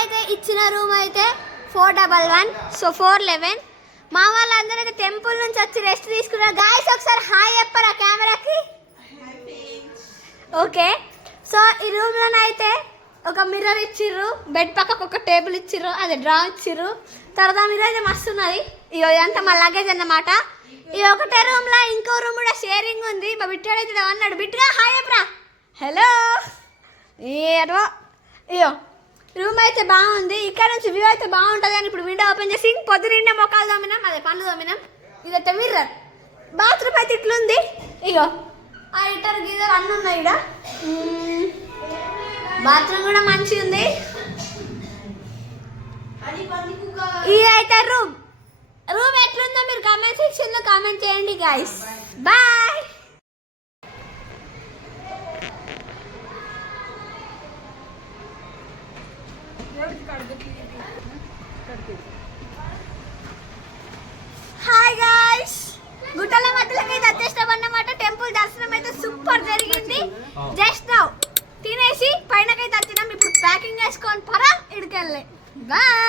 అయితే ఇచ్చిన రూమ్ అయితే 411 సో 411. మా వాళ్ళందరూ అయితే టెంపుల్ నుంచి వచ్చి రెస్ట్ తీసుకున్నారు. గాయస్ ఒకసారి హాయ్ చెప్పరా కెమెరాకి. ఓకే, సో ఈ రూమ్లోనైతే ఒక మిర్రర్ ఇచ్చిర్రు, బెడ్ పక్కకు ఒక టేబుల్ ఇచ్చిర్రు, అదే డ్రా ఇచ్చిర్రు. తర్వాత మీద అయితే మస్తు ఉన్నది. ఇదంతా మా లగేజ్ అన్నమాట. ఈ ఒకటే రూమ్లో ఇంకో రూమ్ కూడా షేరింగ్ ఉంది. మా బిట్టాడు అయితే అన్నాడు, బిట్టుగా హాయ్ చెప్పరా. హలో ఏదో అయ్యో రూమ్ అయితే బాగుంది. ఇక్కడ నుంచి వ్యూ అయితే బాగుంటుంది. అని ఇప్పుడు విండో ఓపెన్ చేసి పొద్దున్నే మొక్కలు తోమినాం, అదే పండ్లు తోమినాం. ఇదైతే మిర్రర్. బాత్రూమ్ అయితే ఇట్లుంది. ఇగో ఆ హీటర్ గీజర్ అన్నీ ఉన్నాయి. ఇక్కడ బాత్రూమ్ కూడా మంచిగా ఉంది. ఇది అయితే రూమ్ ఎట్లుందో మీరు కామెంట్ సెక్షన్లో కామెంట్ చేయండి గైస్. బాయ్. హాయ్ గాయ్స్, గుట్టల మధ్యలోకి అయితే వచ్చేస్తాం అన్నమాట. టెంపుల్ దర్శనం అయితే సూపర్ జరిగింది. జస్ట్ నౌ తినేసి పైనకైతే వచ్చినాం. ఇప్పుడు ప్యాకింగ్ చేసుకొని పరా ఇడికెళ్ళి. బాయ్.